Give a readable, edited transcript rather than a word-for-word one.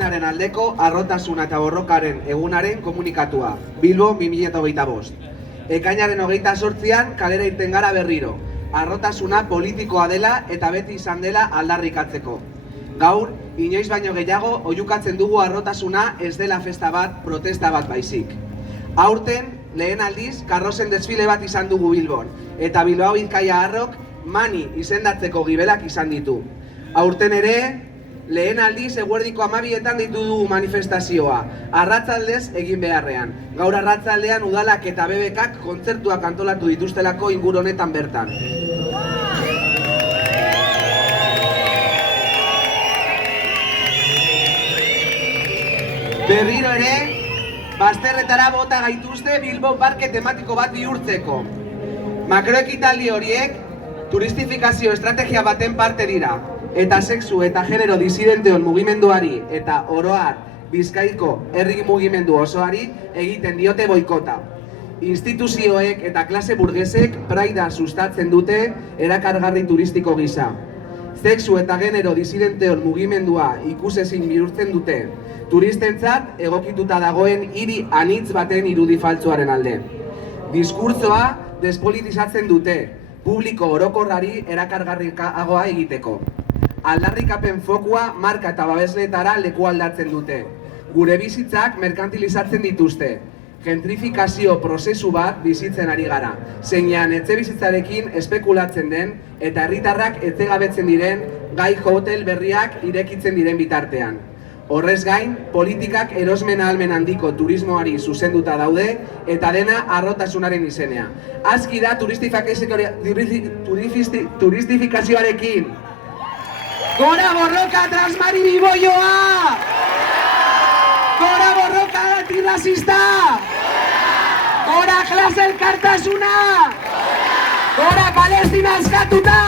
oroimenaren aldeko harrotasuna eta borrokaren egunaren komunikatua, Bilbo 2025. Ekainaren 28an kalera irten gara berriro, harrotasuna politikoa dela eta beti izan dela aldarrikatzeko. Gaur, inoiz baino gehiago, oihukatzen dugu harrotasuna ez dela festa bat, protesta bat baizik. Aurten, lehen aldiz, karrozen desfile bat izan dugu Bilbon, eta Bilbao Bizkaia Harrok mani izendatzeko gibelak izan ditu. Aurten ere, lehen aldiz eguerdiko 12etan deitu dugu manifestazioa, arratsaldez egin beharrean. Gaur arratsaldean udalak eta BBKak kontzertuak antolatu dituztelako inguru honetan bertan. Berriro ere, bazterretara bota gaituzte Bilbo parke tematiko bat bihurtzeko. Makroekitaldi horiek turistifikazio estrategia baten parte dira, eta sexu eta genero disidenteon mugimenduari eta oroar Bizkaiko herri mugimendu osoari egiten diote boikota. Instituzioek eta klase burgesek praida sustatzen dute erakargarri turistiko gisa. Sexu eta genero disidenteon mugimendua ikusezin bihurtzen dute, turistentzat egokituta dagoen hiri anitz baten irudi faltsuaren alde. Diskurtsoa despolitizatzen dute, publiko orokorrari erakargarrikagoa egiteko. Aldarrikapen fokua marka eta babesleetara leku aldatzen dute. Gure bizitzak merkantilizatzen dituzte. Gentrifikazio prozesu bat bizitzen ari gara, zeinean etxe bizitzarekin espekulatzen den eta herritarrak etxegabetzen diren gai hotel berriak irekitzen diren bitartean. Horrez gain, politikak erosmen ahalmen handiko turismoari zuzenduta daude eta dena harrotasunaren izenea. Aski da turistifikazioarekin. Gora borroka transmari biboioa! Gora borroka antirrazista! Gora klase elkartasuna! Gora Palestina eskatuta!